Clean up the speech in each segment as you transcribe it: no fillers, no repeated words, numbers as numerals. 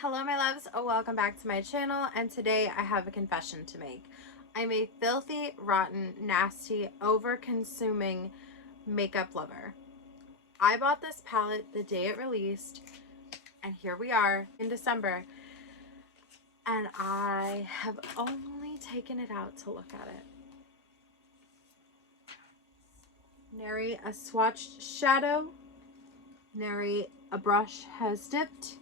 Hello my loves, welcome back to my channel, and today I have a confession to make. I'm a filthy, rotten, nasty, over-consuming makeup lover. I bought this palette the day it released, and here we are in December, and I have only taken it out to look at it. Nary a swatched shadow, nary a brush has dipped.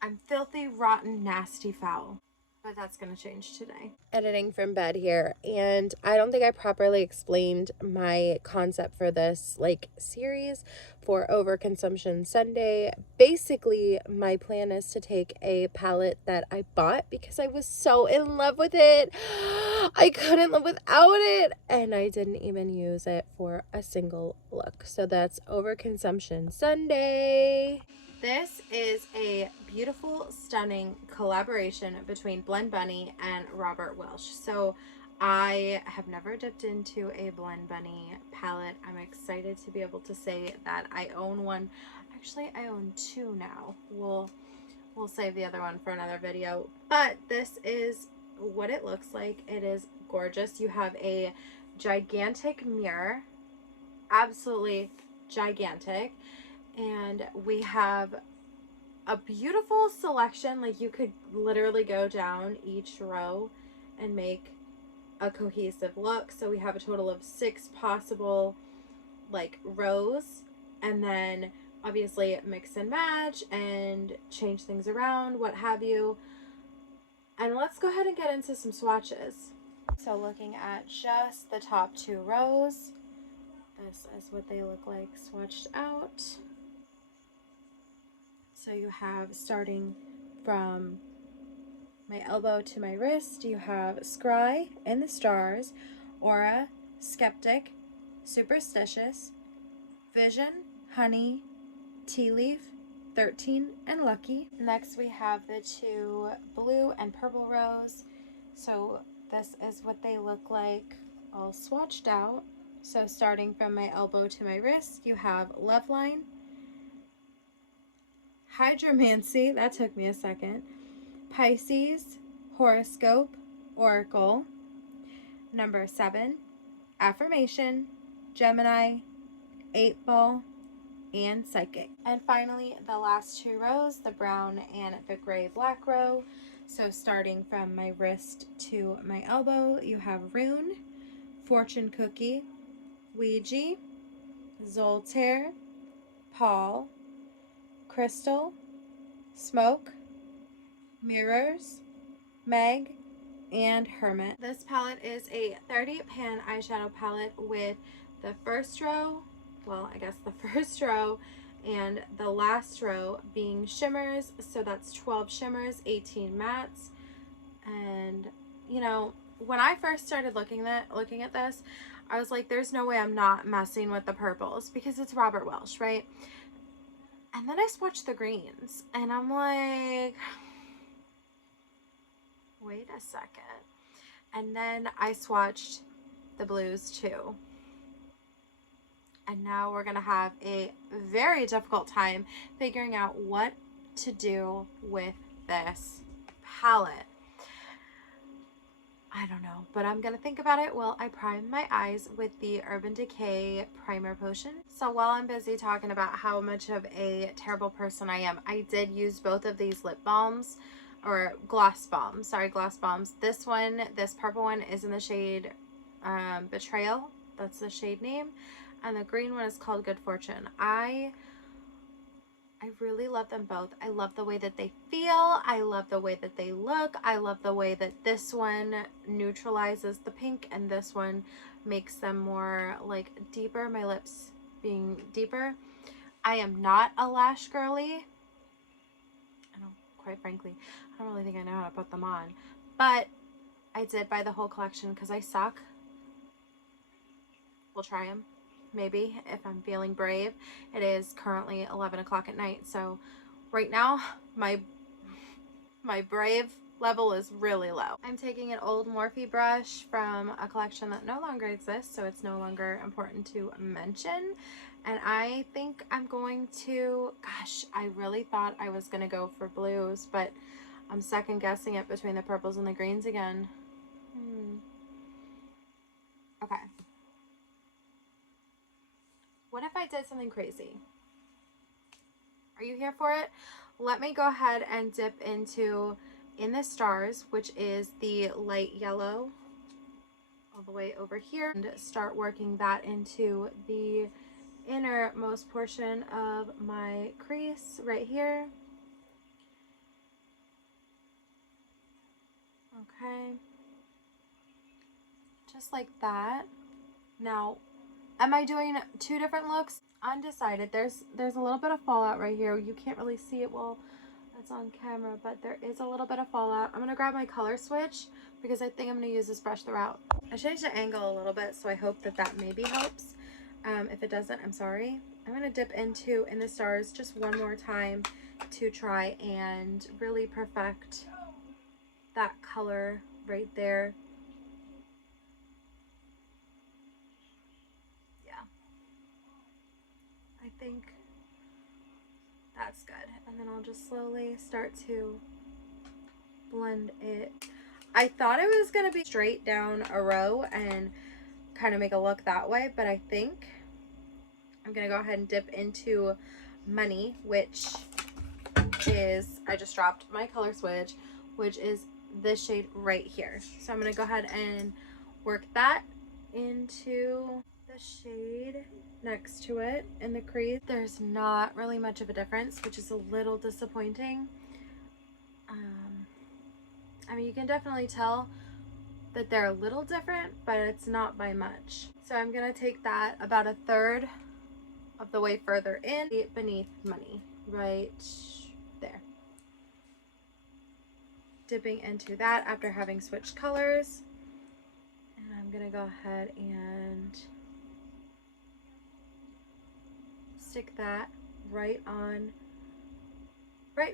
I'm filthy, rotten, nasty, foul. But that's going to change today. Editing from bed here, and I don't think I properly explained my concept for this series for Overconsumption Sunday. Basically, my plan is to take a palette that I bought because I was so in love with it. I couldn't live without it, and I didn't even use it for a single look. So that's Overconsumption Sunday. This is a beautiful, stunning collaboration between Blend Bunny and Robert Welch. So I have never dipped into a Blend Bunny palette. I'm excited to be able to say that I own one. Actually, I own two now. We'll save the other one for another video. But this is what it looks like. It is gorgeous. You have a gigantic mirror. Absolutely gigantic. And we have a beautiful selection. Like, you could literally go down each row and make a cohesive look. So we have a total of 6 possible rows, and then obviously mix and match and change things around, what have you. And let's go ahead and get into some swatches. So looking at just the top 2 rows, this is what they look like swatched out. So you have, starting from my elbow to my wrist, you have Scry and the Stars, Aura, Skeptic, Superstitious, Vision, Honey, Tea Leaf, 13, and Lucky. Next we have the 2 blue and purple rows. So this is what they look like all swatched out. So starting from my elbow to my wrist, you have Loveline, Hydromancy, that took me a second, Pisces, Horoscope, Oracle, number 7, Affirmation, Gemini, 8 Ball, and Psychic. And finally, the last 2 rows, the brown and the gray black row. So starting from my wrist to my elbow, you have Rune, Fortune Cookie, Ouija, Zoltaire, Paul, Crystal, Smoke, Mirrors, Meg, and Hermit. This palette is a 30 pan eyeshadow palette with the first row, well, I guess the first row and the last row being shimmers. So that's 12 shimmers, 18 mattes. And you know, when I first started looking at this, I was like, there's no way I'm not messing with the purples because it's Robert Welch, right? And then I swatched the greens, and I'm like, wait a second. And then I swatched the blues too. And now we're gonna have a very difficult time figuring out what to do with this palette. I don't know, but I'm gonna think about it while I prime my eyes with the Urban Decay Primer Potion. So while I'm busy talking about how much of a terrible person I am, I did use both of these lip balms, or gloss bombs, sorry, gloss bombs. This one, this purple one, is in the shade Betrayal, that's the shade name, and the green one is called Good Fortune. I really love them both. I love the way that they feel. I love the way that they look. I love the way that this one neutralizes the pink and this one makes them more deeper, my lips being deeper. I am not a lash girly. Quite frankly, I don't really think I know how to put them on. But I did buy the whole collection because I suck. We'll try them. Maybe if I'm feeling brave. It is currently 11 o'clock at night, so right now my brave level is really low. I'm taking an old Morphe brush from a collection that no longer exists, so it's no longer important to mention. And I think I'm going to, gosh, I really thought I was going to go for blues, but I'm second guessing it between the purples and the greens again. Okay. What if I did something crazy? Are you here for it? Let me go ahead and dip into In the Stars, which is the light yellow, all the way over here, and start working that into the innermost portion of my crease right here. Okay. Just like that. Now, am I doing two different looks? Undecided. There's a little bit of fallout right here. You can't really see it well, it's on camera, but there is a little bit of fallout. I'm gonna grab my color switch because I think I'm gonna use this brush throughout. I changed the angle a little bit, so I hope that that maybe helps. If it doesn't, I'm sorry. I'm gonna dip into In the Stars just one more time to try and really perfect that color right there. Yeah, I think that's good. And then I'll just slowly start to blend it. I thought it was going to be straight down a row and kind of make a look that way, but I think I'm going to go ahead and dip into Money, which is, I just dropped my color switch, which is this shade right here. So I'm going to go ahead and work that into the shade next to it in the crease. There's not really much of a difference, which is a little disappointing. I mean, you can definitely tell that they're a little different, but it's not by much. So I'm gonna take that about a third of the way further in beneath Money, right there. Dipping into that after having switched colors. And I'm gonna go ahead and stick that right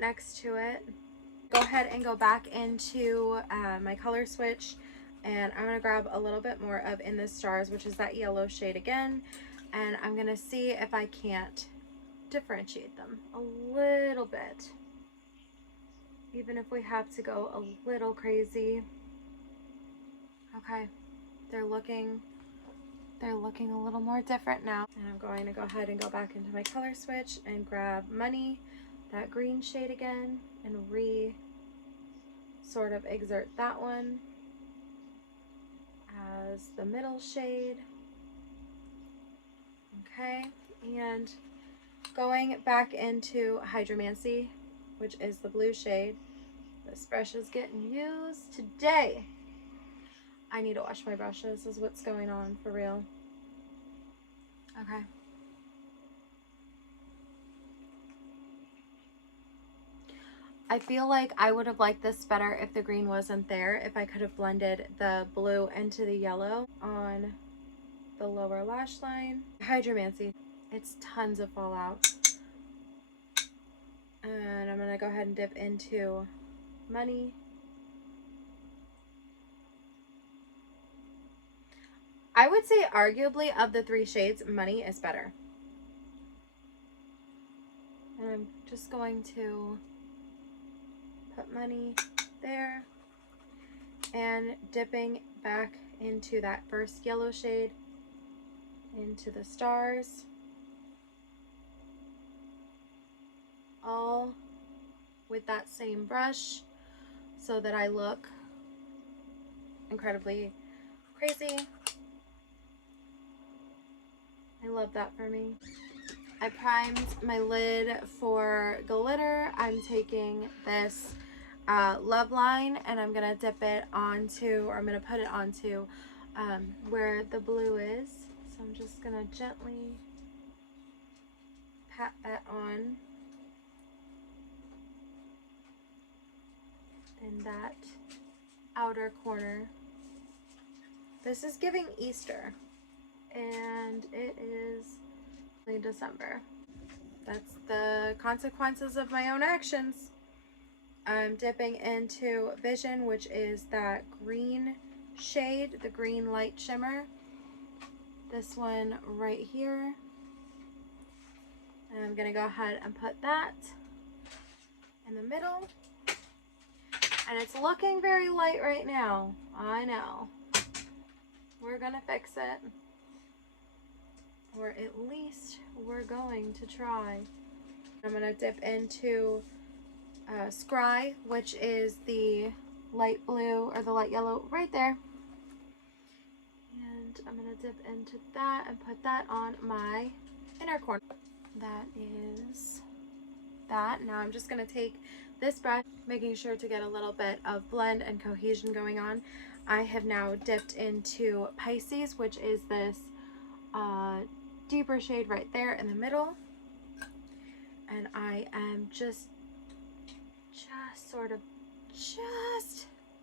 next to it. Go ahead and go back into my color switch, and I'm going to grab a little bit more of In the Stars, which is that yellow shade again, and I'm going to see if I can't differentiate them a little bit, even if we have to go a little crazy. Okay, they're looking a little more different now. And I'm going to go ahead and go back into my color switch and grab Money, that green shade again, and sort of exert that one as the middle shade. Okay, and going back into Hydromancy, which is the blue shade. This brush is getting used today. I need to wash my brushes is what's going on for real. Okay. I feel like I would have liked this better if the green wasn't there, if I could have blended the blue into the yellow on the lower lash line. Hydromancy, it's tons of fallout. And I'm gonna go ahead and dip into Money. I would say arguably of the three shades, Money is better. And I'm just going to put Money there and dipping back into that first yellow shade into the stars, all with that same brush so that I look incredibly crazy. I love that for me. I primed my lid for glitter. I'm taking this Love Line and I'm gonna dip it onto, or I'm gonna put it onto where the blue is. So I'm just gonna gently pat that on in that outer corner. This is giving Easter, and it is December. That's the consequences of my own actions. I'm dipping into Vision, which is that green shade, the green light shimmer. This one right here. And I'm going to go ahead and put that in the middle. And it's looking very light right now. I know. We're going to fix it. Or at least we're going to try. I'm going to dip into Scry, which is the light blue or the light yellow right there. And I'm going to dip into that and put that on my inner corner. That is that. Now I'm just going to take this brush, making sure to get a little bit of blend and cohesion going on. I have now dipped into Pisces, which is this deeper shade right there in the middle. And I am just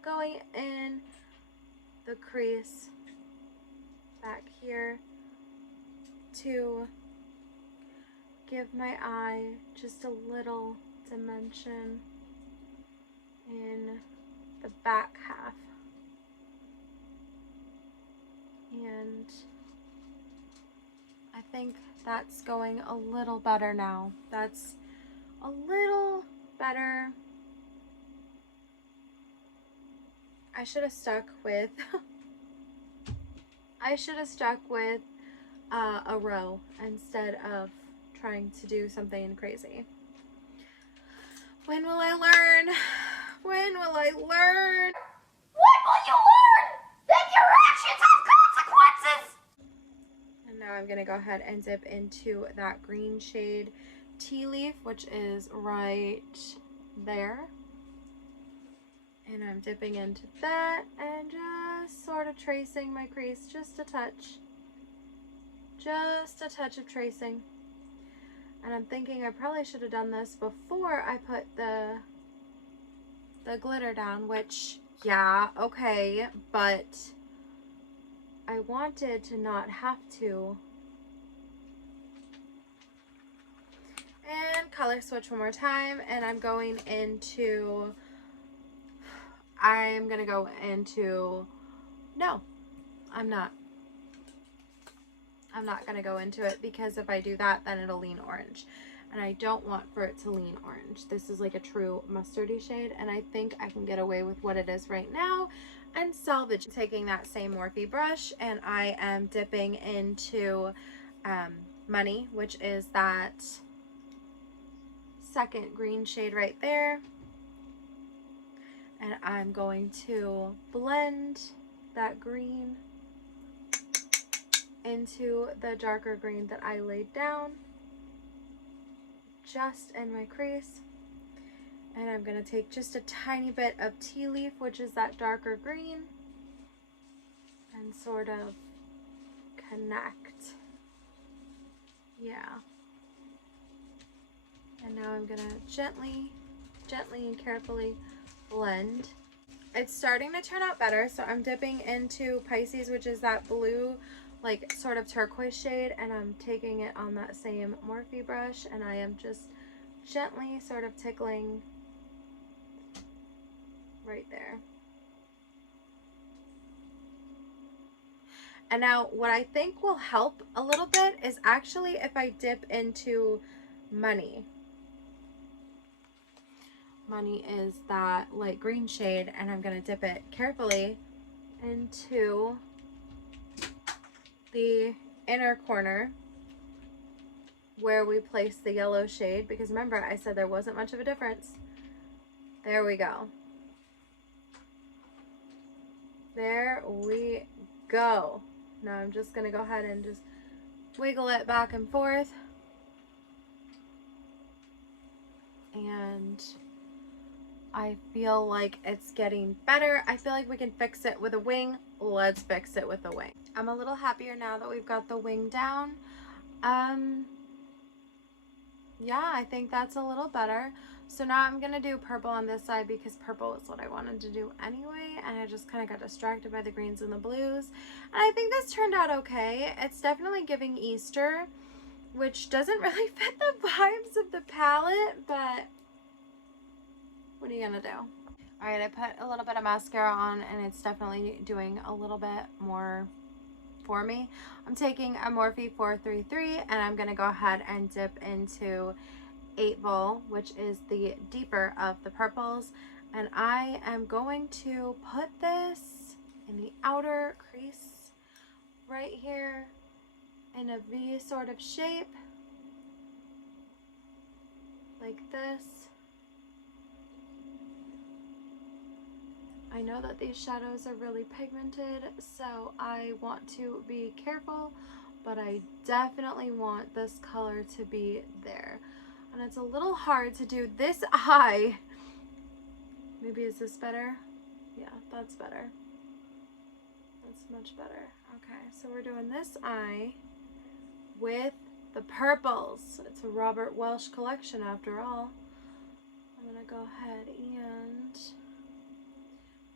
going in the crease back here to give my eye just a little dimension in the back half. And I think that's going a little better now. That's a little better. I should have stuck with a row instead of trying to do something crazy. When will I learn? When will I learn? When will you learn that your actions have consequences? And now I'm gonna go ahead and dip into that green shade Tea Leaf, which is right there. And I'm dipping into that and just sort of tracing my crease just a touch. Just a touch of tracing. And I'm thinking I probably should have done this before I put the glitter down, which, yeah, okay, but I wanted to not have to. And color switch one more time, and I'm going into, no, I'm not. I'm not going to go into it because if I do that, then it'll lean orange. And I don't want for it to lean orange. This is like a true mustardy shade, and I think I can get away with what it is right now and salvage. Taking that same Morphe brush, and I am dipping into Money, which is that second green shade right there. And I'm going to blend that green into the darker green that I laid down just in my crease. And I'm going to take just a tiny bit of Tea Leaf, which is that darker green, and sort of connect. Yeah. And now I'm going to gently and carefully blend. It's starting to turn out better, so I'm dipping into Pisces, which is that blue, like sort of turquoise shade, and I'm taking it on that same Morphe brush, and I am just gently sort of tickling right there. And now what I think will help a little bit is actually if I dip into Money. Money is that light green shade, and I'm going to dip it carefully into the inner corner where we place the yellow shade, because remember I said there wasn't much of a difference. There we go. There we go. Now I'm just going to go ahead and just wiggle it back and forth. And I feel like it's getting better. I feel like we can fix it with a wing. Let's fix it with a wing. I'm a little happier now that we've got the wing down. Yeah, I think that's a little better. So now I'm going to do purple on this side because purple is what I wanted to do anyway. And I just kind of got distracted by the greens and the blues. And I think this turned out okay. It's definitely giving Easter, which doesn't really fit the vibes of the palette, but What are you gonna do? All right, I put a little bit of mascara on and it's definitely doing a little bit more for me. I'm taking a Morphe 433 and I'm gonna go ahead and dip into 8 Ball, which is the deeper of the purples. And I am going to put this in the outer crease right here in a V sort of shape, like this. I know that these shadows are really pigmented, so I want to be careful, but I definitely want this color to be there. And it's a little hard to do this eye. Maybe is this better? Yeah, that's better. That's much better. Okay, so we're doing this eye with the purples. It's a Robert Welch collection after all. I'm gonna go ahead and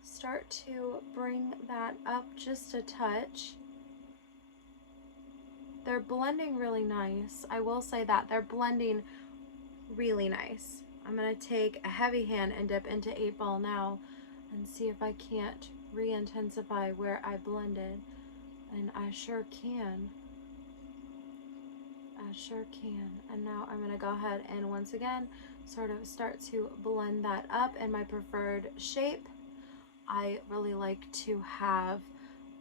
start to bring that up just a touch. They're blending really nice. I will say that they're blending really nice. I'm gonna take a heavy hand and dip into 8 Ball now and see if I can't re-intensify where I blended. And I sure can. I sure can. And now I'm gonna go ahead and once again sort of start to blend that up in my preferred shape. I really like to have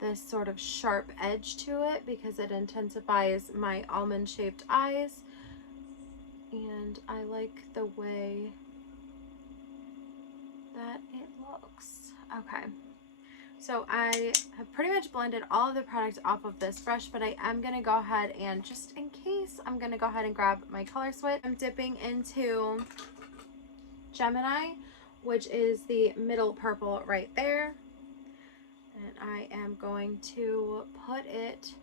this sort of sharp edge to it because it intensifies my almond shaped eyes. And I like the way that it looks. Okay, so I have pretty much blended all of the product off of this brush, but I am going to go ahead and just in case, I'm going to go ahead and grab my color switch. I'm dipping into Gemini, which is the middle purple right there. And I am going to put it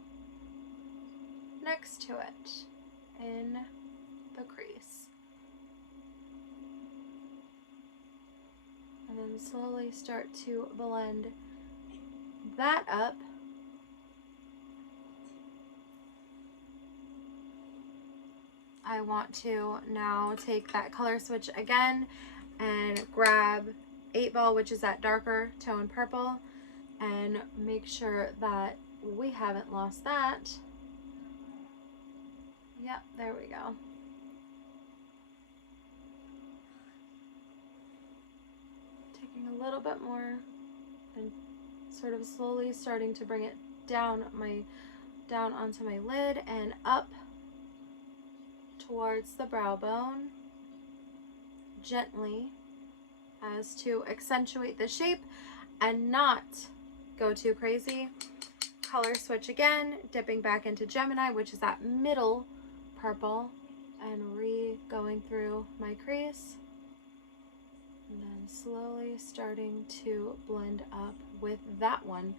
next to it in the crease. And then slowly start to blend that up. I want to now take that color switch again and grab 8 Ball, which is that darker tone purple, and make sure that we haven't lost that. Yep, there we go. Taking a little bit more and sort of slowly starting to bring it down onto my lid and up towards the brow bone gently as to accentuate the shape and not go too crazy. Color switch again, dipping back into Gemini, which is that middle purple, and going through my crease. And then slowly starting to blend up with that one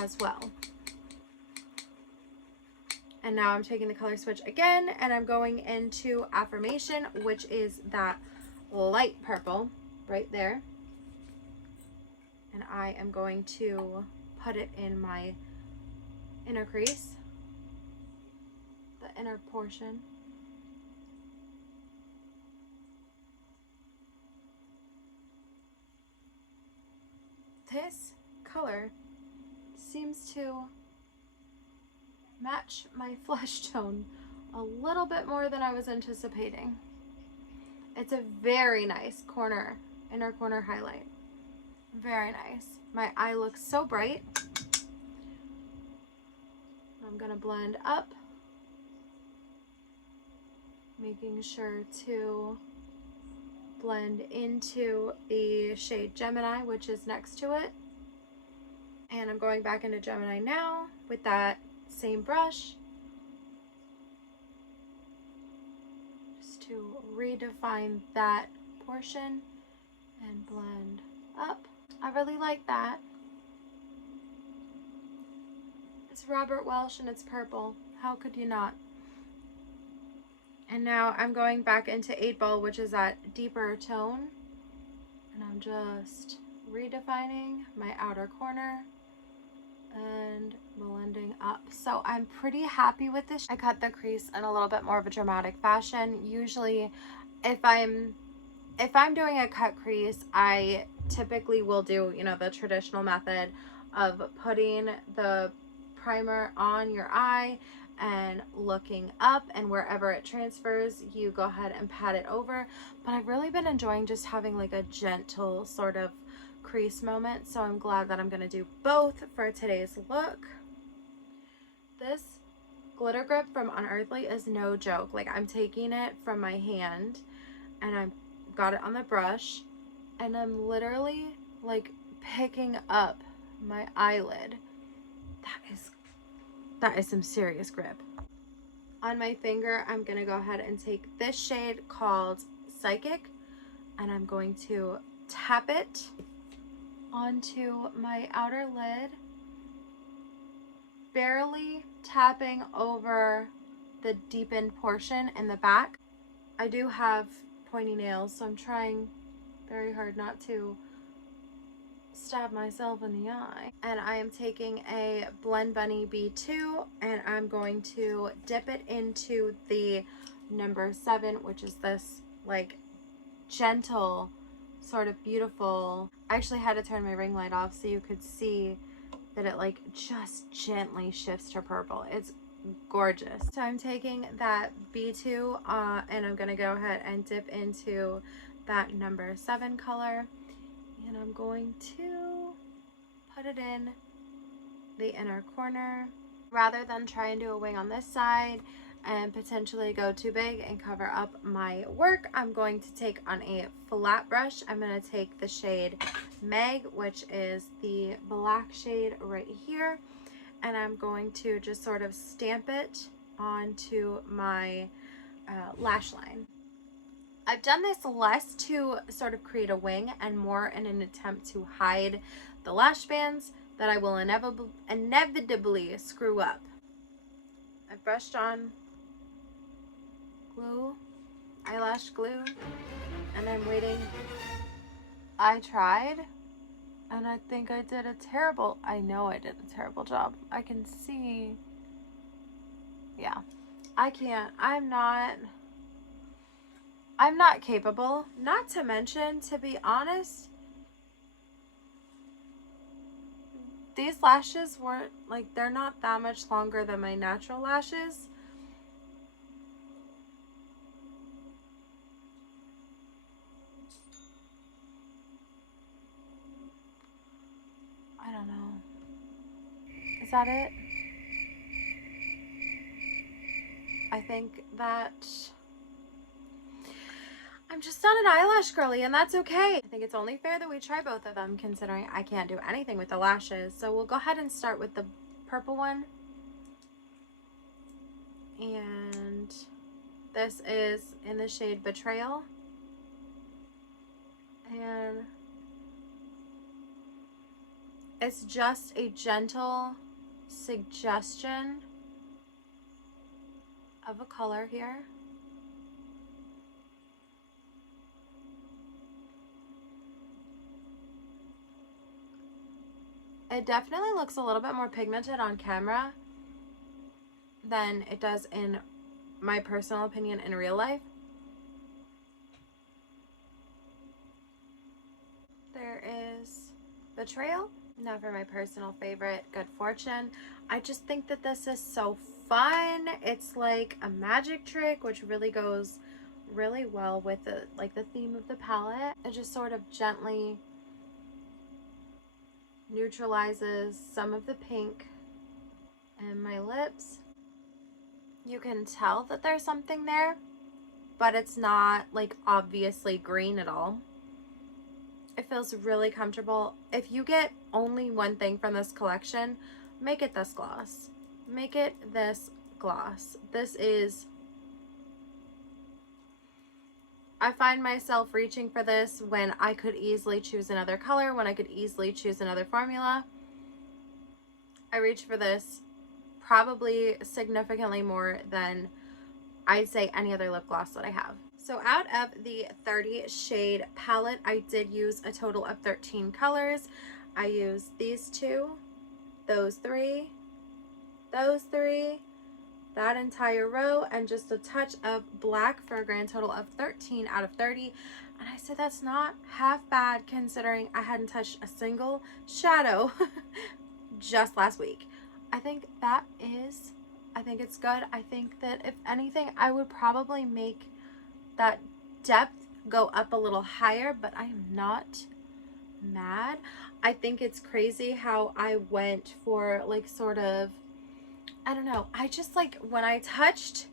as well. And now I'm taking the color switch again and I'm going into Affirmation, which is that light purple right there. And I am going to put it in my inner crease, the inner portion. This color seems to match my flesh tone a little bit more than I was anticipating. It's a very nice inner corner highlight. Very nice. My eye looks so bright. I'm gonna blend up, making sure to blend into the shade Gemini, which is next to it. And I'm going back into Gemini now with that same brush, just to redefine that portion and blend up. I really like that. It's Robert Welch and it's purple. How could you not? And now I'm going back into 8 Ball, which is that deeper tone. And I'm just redefining my outer corner and blending up. So I'm pretty happy with this. I cut the crease in a little bit more of a dramatic fashion. Usually if I'm if I'm doing a cut crease, I typically will do, you know, the traditional method of putting the primer on your eye and looking up, and wherever it transfers, you go ahead and pat it over. But I've really been enjoying just having like a gentle sort of crease moment, so I'm glad that I'm going to do both for today's look. This glitter grip from Unearthly is no joke. Like, I'm taking it from my hand and I've got it on the brush, and I'm literally like picking up my eyelid. That is some serious grip. On my finger, I'm gonna go ahead and take this shade called Psychic, and I'm going to tap it onto my outer lid, barely tapping over the deepened portion in the back. I do have pointy nails, so I'm trying very hard not to stab myself in the eye. And I am taking a Blend Bunny B2, and I'm going to dip it into the number 7, which is this like gentle, sort of beautiful. I actually had to turn my ring light off so you could see that it like just gently shifts to purple. It's gorgeous. So I'm taking that B2 and I'm gonna go ahead and dip into that number 7 color, and I'm going to put it in the inner corner. Rather than try and do a wing on this side and potentially go too big and cover up my work, I'm going to take on a flat brush. I'm going to take the shade Meg, which is the black shade right here, and I'm going to just sort of stamp it onto my lash line. I've done this less to sort of create a wing and more in an attempt to hide the lash bands that I will inevitably screw up. I've brushed on glue, eyelash glue, and I'm waiting. I tried, and I think I did a terrible, I know I did a terrible job. I can see, yeah, I can't, I'm not capable. Not to mention, to be honest, these lashes weren't, like, they're not that much longer than my natural lashes. I don't know. Is that it? I think that I'm just not an eyelash girly, and that's okay. I think it's only fair that we try both of them, considering I can't do anything with the lashes. So we'll go ahead and start with the purple one. And this is in the shade Betrayal. And it's just a gentle suggestion of a color here. It definitely looks a little bit more pigmented on camera than it does, in my personal opinion, in real life. There is Betrayal. Now for my personal favorite, Good Fortune. I just think that this is so fun. It's like a magic trick, which really goes really well with the theme of the palette. It just sort of gently neutralizes some of the pink in my lips. You can tell that there's something there, but it's not like obviously green at all. It feels really comfortable. If you get only one thing from this collection, make it this gloss. Make it this gloss. This is, I find myself reaching for this when I could easily choose another color, when I could easily choose another formula. I reach for this probably significantly more than I'd say any other lip gloss that I have. So out of the 30 shade palette, I did use a total of 13 colors. I used these two, those three, that entire row, and just a touch of black for a grand total of 13 out of 30. And I said, that's not half bad considering I hadn't touched a single shadow just last week. I think it's good. I think that if anything, I would probably make that depth go up a little higher, but I am not mad. I think it's crazy how I went for like sort of, I don't know, I just like when I touched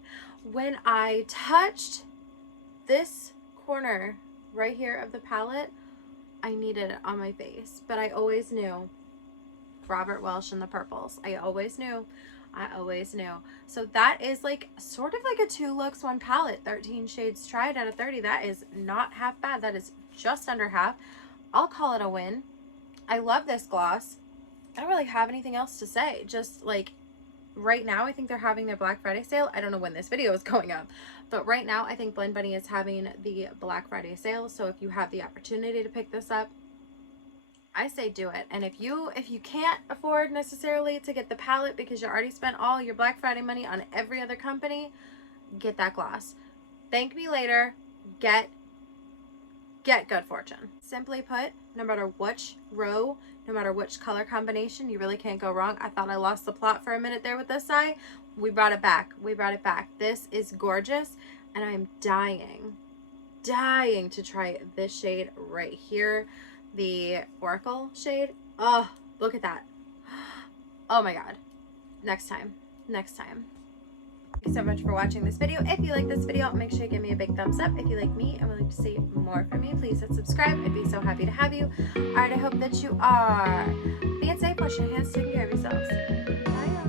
this corner right here of the palette, I needed it on my face, but I always knew Robert Welch and the purples. I always knew. So that is like sort of like a 2 looks 1 palette, 13 shades tried out of 30. That is not half bad. That is just under half. I'll call it a win. I love this gloss. I don't really have anything else to say. Just like right now, I think they're having their Black Friday sale. I don't know when this video is going up, but right now I think Blend Bunny is having the Black Friday sale. So if you have the opportunity to pick this up, I say do it. And if you can't afford necessarily to get the palette because you already spent all your Black Friday money on every other company, get that gloss. Thank me later. Get good fortune. Simply put, no matter which row, no matter which color combination, you really can't go wrong. I thought I lost the plot for a minute there with this eye. We brought it back. This is gorgeous, and I'm dying to try this shade right here, the Oracle shade. Oh, look at that. Oh my god. Next time. Thank you so much for watching this video. If you like this video, make sure you give me a big thumbs up. If you like me and would like to see more from me, please hit subscribe. I'd be so happy to have you. Alright, I hope that you are being safe, washing your hands, taking care of yourselves. Bye.